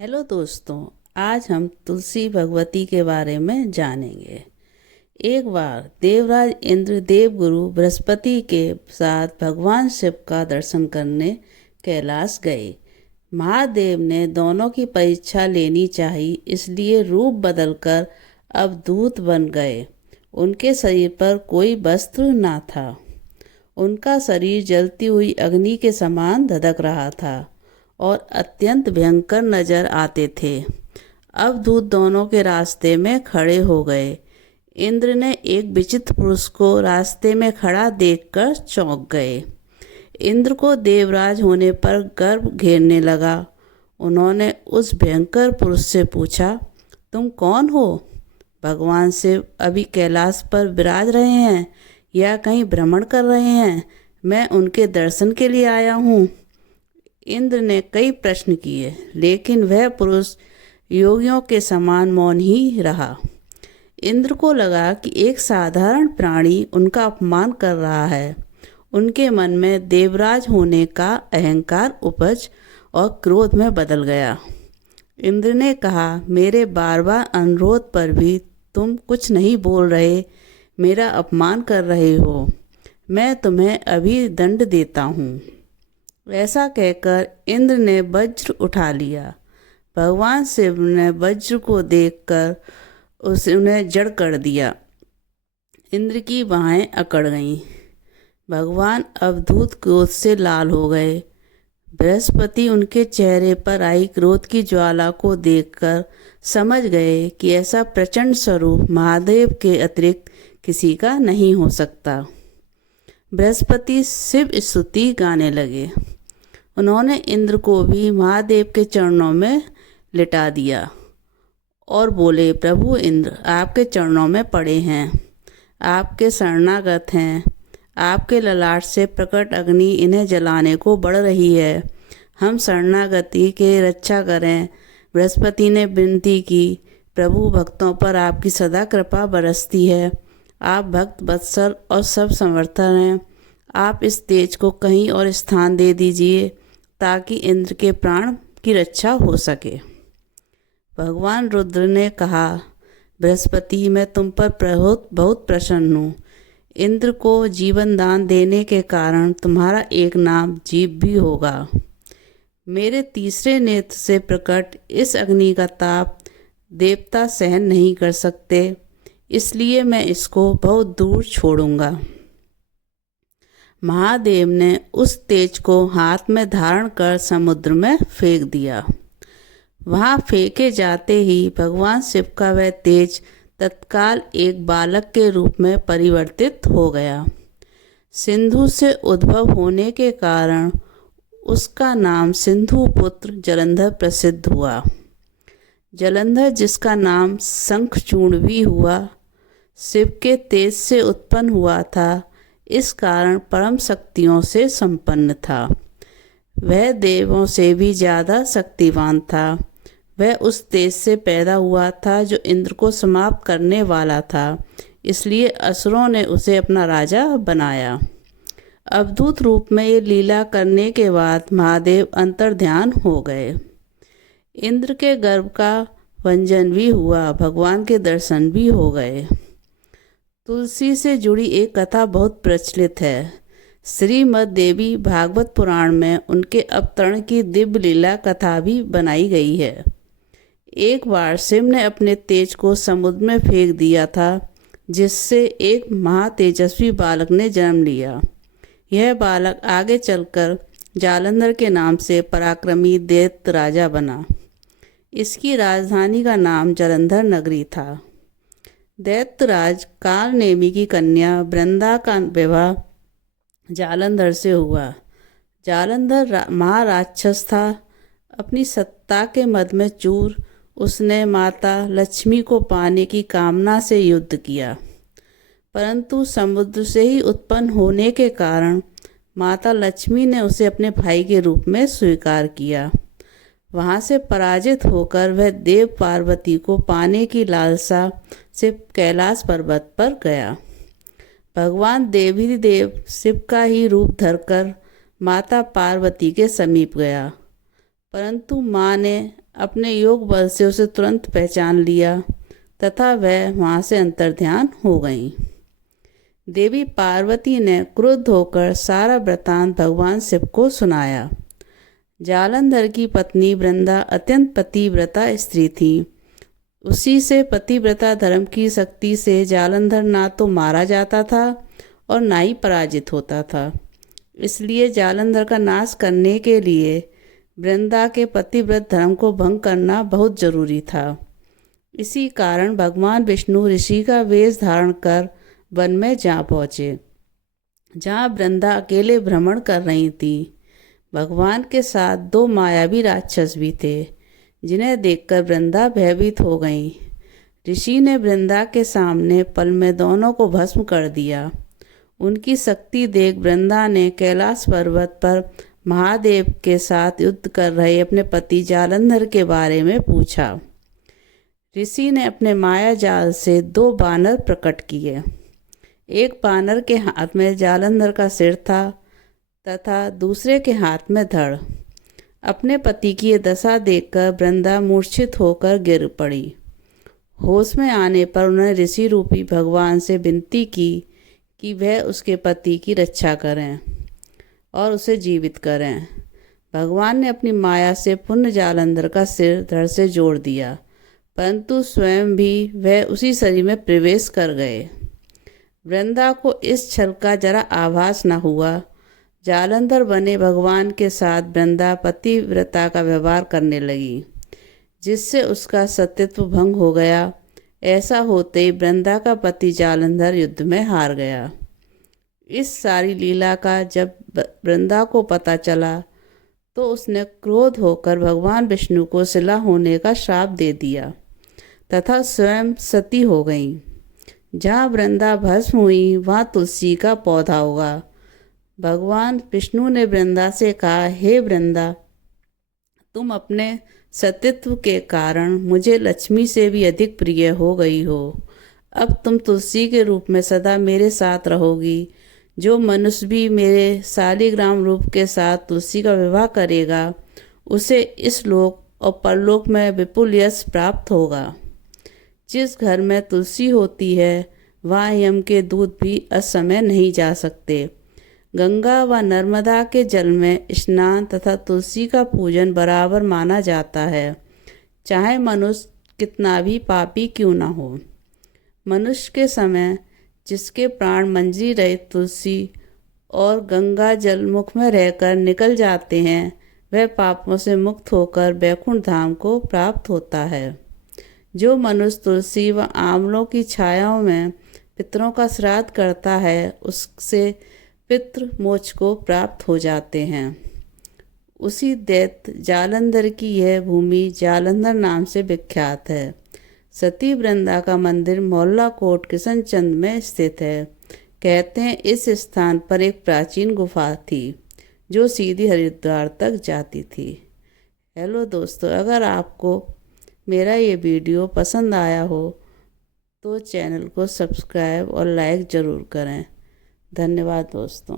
Hello दोस्तों, आज हम तुलसी भगवती के बारे में जानेंगे। एक बार देवराज इंद्र देवगुरु बृहस्पति के साथ भगवान शिव का दर्शन करने कैलाश गए। महादेव ने दोनों की परीक्षा लेनी चाहिए, इसलिए रूप बदलकर अब दूत बन गए। उनके शरीर पर कोई वस्त्र ना था। उनका शरीर जलती हुई अग्नि के समान धधक रहा था और अत्यंत भयंकर नजर आते थे। अब दूत दोनों के रास्ते में खड़े हो गए। इंद्र ने एक विचित्र पुरुष को रास्ते में खड़ा देखकर चौंक गए। इंद्र को देवराज होने पर गर्व घेरने लगा। उन्होंने उस भयंकर पुरुष से पूछा, तुम कौन हो? भगवान शिव अभी कैलाश पर विराज रहे हैं या कहीं भ्रमण कर रहे हैं? मैं उनके दर्शन के लिए आया हूँ। इंद्र ने कई प्रश्न किए, लेकिन वह पुरुष योगियों के समान मौन ही रहा। इंद्र को लगा कि एक साधारण प्राणी उनका अपमान कर रहा है। उनके मन में देवराज होने का अहंकार उपज और क्रोध में बदल गया। इंद्र ने कहा, मेरे बार बार अनुरोध पर भी तुम कुछ नहीं बोल रहे, मेरा अपमान कर रहे हो। मैं तुम्हें अभी दंड देता हूँ। ऐसा कहकर इंद्र ने वज्र उठा लिया। भगवान शिव ने वज्र को देखकर उन्हें जड़ कर दिया। इंद्र की बाहें अकड़ गईं। भगवान अवधूत क्रोध से लाल हो गए। बृहस्पति उनके चेहरे पर आई क्रोध की ज्वाला को देखकर समझ गए कि ऐसा प्रचंड स्वरूप महादेव के अतिरिक्त किसी का नहीं हो सकता। बृहस्पति शिव स्तुति गाने लगे। उन्होंने इंद्र को भी महादेव के चरणों में लिटा दिया और बोले, प्रभु इंद्र, आपके चरणों में पड़े हैं, आपके शरणागत हैं। आपके ललाट से प्रकट अग्नि इन्हें जलाने को बढ़ रही है। हम शरणागति के रक्षा करें। बृहस्पति ने विनती की, प्रभु, भक्तों पर आपकी सदा कृपा बरसती है। आप भक्त वत्सल और सब समर्थन हैं। आप इस तेज को कहीं और स्थान दे दीजिए ताकि इंद्र के प्राण की रक्षा हो सके। भगवान रुद्र ने कहा, बृहस्पति, मैं तुम पर बहुत प्रसन्न हूँ। इंद्र को जीवन दान देने के कारण तुम्हारा एक नाम जीव भी होगा। मेरे तीसरे नेत्र से प्रकट इस अग्नि का ताप देवता सहन नहीं कर सकते, इसलिए मैं इसको बहुत दूर छोड़ूंगा। महादेव ने उस तेज को हाथ में धारण कर समुद्र में फेंक दिया। वहां फेंके जाते ही भगवान शिव का वह तेज तत्काल एक बालक के रूप में परिवर्तित हो गया। सिंधु से उद्भव होने के कारण उसका नाम सिंधु पुत्र जलंधर प्रसिद्ध हुआ। जलंधर, जिसका नाम शंखचूर्ण भी हुआ, शिव के तेज से उत्पन्न हुआ था। इस कारण परम शक्तियों से संपन्न था। वह देवों से भी ज़्यादा शक्तिवान था। वह उस तेज से पैदा हुआ था जो इंद्र को समाप्त करने वाला था, इसलिए असुरों ने उसे अपना राजा बनाया। अवधूत रूप में ये लीला करने के बाद महादेव अंतर्ध्यान हो गए। इंद्र के गर्भ का भंजन भी हुआ, भगवान के दर्शन भी हो गए। तुलसी से जुड़ी एक कथा बहुत प्रचलित है। श्रीमद् देवी भागवत पुराण में उनके अवतरण की दिव्य लीला कथा भी बनाई गई है। एक बार शिव ने अपने तेज को समुद्र में फेंक दिया था, जिससे एक महातेजस्वी बालक ने जन्म लिया। यह बालक आगे चलकर जालंधर के नाम से पराक्रमी दैत्य राजा बना। इसकी राजधानी का नाम जालंधर नगरी था। दैत्यराज कालनेमी की कन्या वृंदा का विवाह जालंधर से हुआ। जालंधर महाराक्षस था। अपनी सत्ता के मद में चूर उसने माता लक्ष्मी को पाने की कामना से युद्ध किया, परंतु समुद्र से ही उत्पन्न होने के कारण माता लक्ष्मी ने उसे अपने भाई के रूप में स्वीकार किया। वहाँ से पराजित होकर वह देव पार्वती को पाने की लालसा से कैलाश पर्वत पर गया। भगवान देवाधिदेव शिव का ही रूप धरकर माता पार्वती के समीप गया, परंतु माँ ने अपने योग बल से उसे तुरंत पहचान लिया तथा वह वहाँ से अंतर्ध्यान हो गईं। देवी पार्वती ने क्रुद्ध होकर सारा वृत्तांत भगवान शिव को सुनाया। जालंधर की पत्नी वृंदा अत्यंत पतिव्रता स्त्री थी। उसी से पतिव्रता धर्म की शक्ति से जालंधर ना तो मारा जाता था और ना ही पराजित होता था। इसलिए जालंधर का नाश करने के लिए वृंदा के पतिव्रत धर्म को भंग करना बहुत जरूरी था। इसी कारण भगवान विष्णु ऋषि का वेश धारण कर वन में जा पहुँचे, जहाँ वृंदा अकेले भ्रमण कर रही थी। भगवान के साथ 2 मायावी राक्षस भी थे, जिन्हें देखकर वृंदा भयभीत हो गई। ऋषि ने वृंदा के सामने पल में दोनों को भस्म कर दिया। उनकी शक्ति देख वृंदा ने कैलाश पर्वत पर महादेव के साथ युद्ध कर रहे अपने पति जालंधर के बारे में पूछा। ऋषि ने अपने माया जाल से 2 बानर प्रकट किए। एक बानर के हाथ में जालंधर का सिर था तथा दूसरे के हाथ में धड़। अपने पति की ये दशा देखकर वृंदा मूर्छित होकर गिर पड़ी। होश में आने पर उन्होंने ऋषि रूपी भगवान से विनती की कि वह उसके पति की रक्षा करें और उसे जीवित करें। भगवान ने अपनी माया से पुनः जालंधर का सिर धड़ से जोड़ दिया, परंतु स्वयं भी वह उसी शरीर में प्रवेश कर गए। वृंदा को इस छल का जरा आभास न हुआ। जालंधर बने भगवान के साथ वृंदा पतिव्रता का व्यवहार करने लगी, जिससे उसका सत्यत्व भंग हो गया। ऐसा होते ही वृंदा का पति जालंधर युद्ध में हार गया। इस सारी लीला का जब वृंदा को पता चला तो उसने क्रोध होकर भगवान विष्णु को शिला होने का श्राप दे दिया तथा स्वयं सती हो गई। जहाँ वृंदा भस्म हुई वहाँ तुलसी का पौधा होगा। भगवान विष्णु ने वृंदा से कहा, हे वृंदा, तुम अपने सतीत्व के कारण मुझे लक्ष्मी से भी अधिक प्रिय हो गई हो। अब तुम तुलसी के रूप में सदा मेरे साथ रहोगी। जो मनुष्य भी मेरे शालिग्राम रूप के साथ तुलसी का विवाह करेगा, उसे इस लोक और परलोक में विपुल यश प्राप्त होगा। जिस घर में तुलसी होती है वहाँ यम के दूत भी असमय नहीं जा सकते। गंगा व नर्मदा के जल में स्नान तथा तुलसी का पूजन बराबर माना जाता है, चाहे मनुष्य कितना भी पापी क्यों न हो। मनुष्य के समय जिसके प्राण मंजरी रहित तुलसी और गंगा जल मुख में रहकर निकल जाते हैं, वह पापों से मुक्त होकर वैकुंठ धाम को प्राप्त होता है। जो मनुष्य तुलसी व आंवलों की छायाओं में पितरों का श्राद्ध करता है, उससे पितृ मोक्ष को प्राप्त हो जाते हैं। उसी दैत्य जालंधर की यह भूमि जालंधर नाम से विख्यात है। सती वृंदा का मंदिर मोहल्ला कोट किशनचंद में स्थित है। कहते हैं इस स्थान पर एक प्राचीन गुफा थी जो सीधी हरिद्वार तक जाती थी। हेलो दोस्तों, अगर आपको मेरा ये वीडियो पसंद आया हो तो चैनल को सब्सक्राइब और लाइक ज़रूर करें। धन्यवाद दोस्तों।